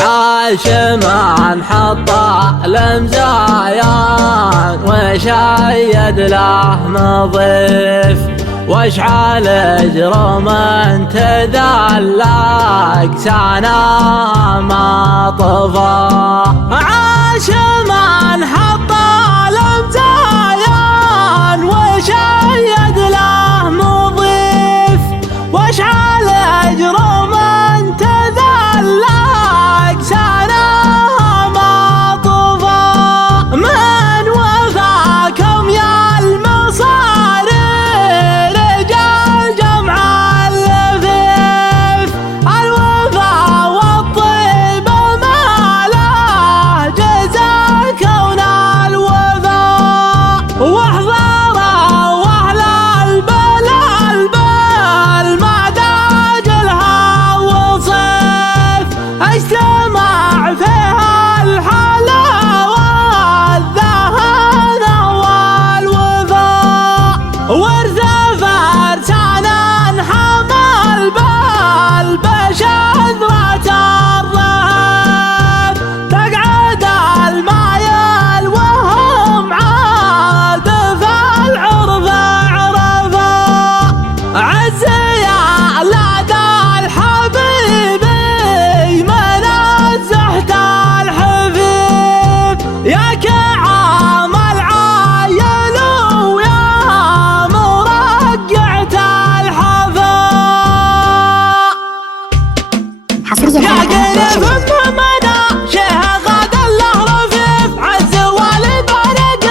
عاش من حط المزايان وشيد له نظيف، واشعل جرم تذلق سنة ما طفى. عاش من حط المزايان وشيد له نظيف، واشعل جرم تذلق سنة ما طفى. من وفاكم يا المصاري رجال جمع اللفيف، الوفا والطيب ما له جزا كون الوفا. واحذروا واهل البلال بالمعداج لها وصيف، اجتمع فيها الحلاوة والذهن والوفاء. ورث فرسانا حمل بالبشذرة الرهب، تقعد المايل وهم عاد في العرف عرفا. عز يا لدى الحبيبي من الزحت الحفيف، يا كعام العايل ويا مرقعة الحفا. يا قلب منا شيه غاد الله رفيف، عز والبرق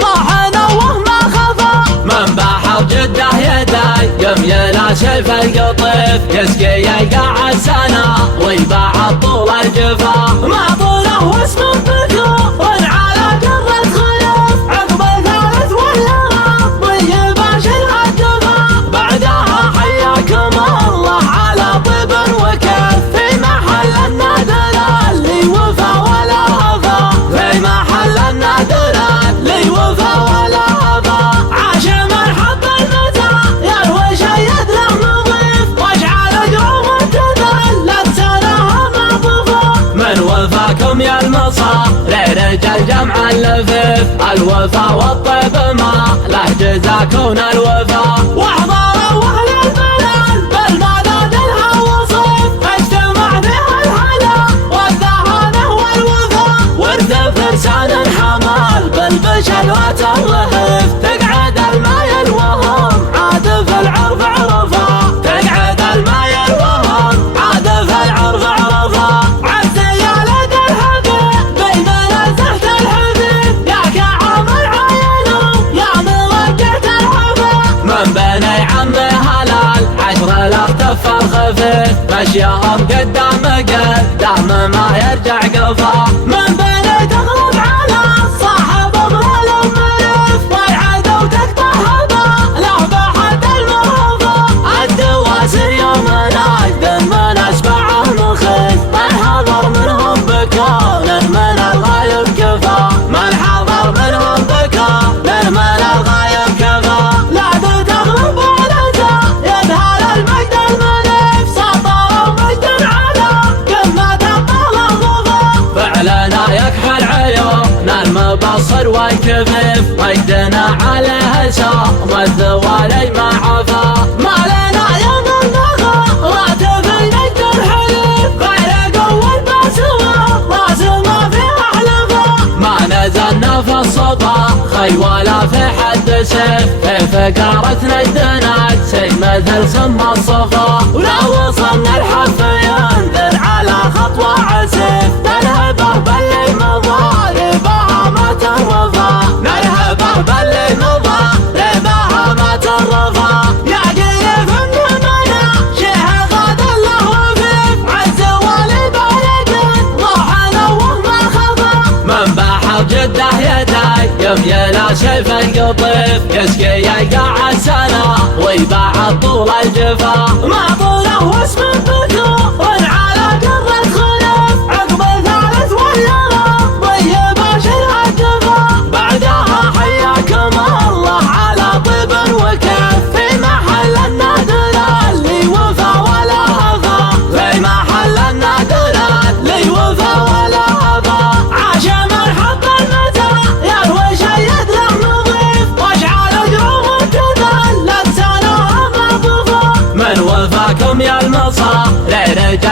ضحنا وما خفا. من بحر جده يداي يميل سيف القطيف، يسقي يقع السنة ويباع طول الجفا. ما طوله واسم الذكور على قرة خليف، عقب الثالث واليرى طيب شلح الدفا. بعدها حياكم الله على طيب وكيف، في محل النادر اللي وفى ولا هفا، في محل النادر اللي وفى ولا هفا. عاش من حط المزا يروي شيد له نظيف، واشعل جروم تذلت سنها ما طفى. من وفاكم يا المصا لرجال جمع اللفيف، الوفا والطيب ما له جزا كون الوفا. واحضروا اهل البلال بالمداد لها وصيف، اجتمع فيها الهلا والذهانه والوفا. ورث فرسان حمل بالبشذرة الرهيف، تقعد المايل وهم عاد في العرف عرفا. تقعد المايل وهم عاد في العرف عرفا. عز يا لدى الحبيب من الزحت الحفيف، يا كعام العايل يا مرقعة الحفا. من بني عمي هلال 10 الاختف الخفيف، مشيهم قدام ما يرجع قفا. من بني تغلب على صاحب ظلال مريف، والعدو تقطع هبا له بحد المرهفة. الدواسر يومنا اقدم من اشبعه مخيف، من حضر منهم بكون من الغايب كفا. من حضر منهم بكون من الغايب كفا. لا تغلب على يذهل المجد المنيف، سطر ومجد على قمة الطال الظفا. فعلنا يكحل عيون المبصر والكفيف، مجدنا عليه سام الذوالي ما عفا. ما لنا يوم النغى راتب المجد الحليف، غير قوة باسوى راس ما في احلفا. ما نزلنا في الصبا خي ولا في حد سيف، في فقارة نجدنا سي مثل سم الصفا. ولا وصلنا الحف ينذر على خطوة عسيف، نلهبه باللي مضى رباها ما ترفا. نلهبه باللي مضى رباها ما ترفا. يا قلب منا شيه غاد الله رفيف، عز والبرق ضحنا وما خفا. من بحر جده يداي يميل سيف القطيف، يسقي يقع السنة ويباع طول الجفا. ما طوله واسم الذكور على قرة خليف، عقب الثالث واليرى طيب شلح الدفا. بعدها حياكم الله على طيب وكيف، في محل النادر اللي وفى ولا هفا. في محل النادر اللي وفى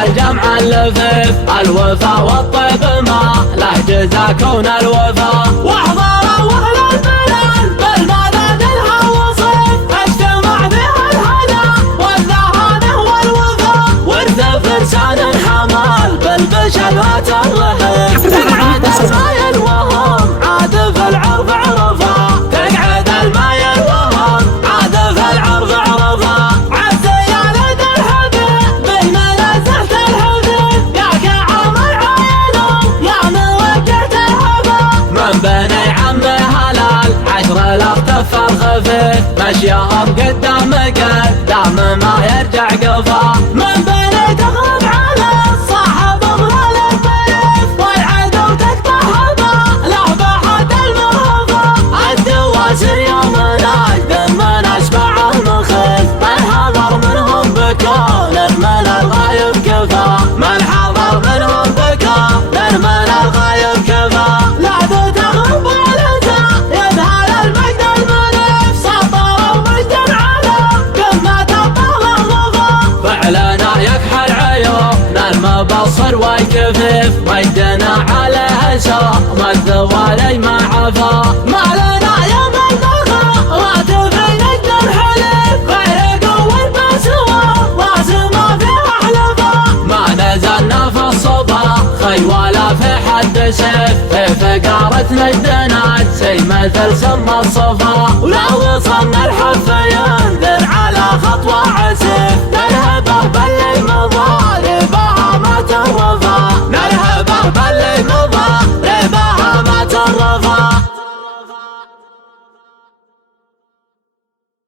الجمع اللفيف، الوفا والطيب ما له جزا كون الوفا. واحضروا اهل البلاد بالمدد لها وصيف، اجتمع بها الهنا والذهانه والوفا، ورث فرسان حمال بالبشر وترهف. تقعد المايل وهم عاد في العرض عرفا، تقعد المايل وهم عاد في العرض عرفا. عزي يا لد الحبيب بالمنازل الحبيب، يا كعم العينون يا موجهة الهبا. من بني عمي هلال 10,000 تف الخفيف، مشيهم قدام ما يرجع قفا. من بني تغلب على صاحب اغلال الضيف، والعدو تقطع هبا له بحد المرهفة. الدواسر يوم نجد من اشبعه مخف، من حضر منهم بكون من الغايب كفا. من حضر منهم بكون من الغايب كفا. لا تغلب الانسى يذهل المجد المنيف، سطر مجدا على قمة الطاغى الغفا. فعلنا يكحل عيون المبصر والكفيف، مجدنا عليه سوم الثوالي ما عفا. ما لنا يا من بغى راتب نجد الحليف، غير قوة ما سوى لازم فيها حلفا. ما نزلنا في الصبا خي ولا في حد سيف، في فقارة نجدنا تسي مثل سم الصفا. ولو وصلنا الحف ينذر على خطوة عسيف، نرهبه باللي مضاربها ما تروفا. نرهبه باللي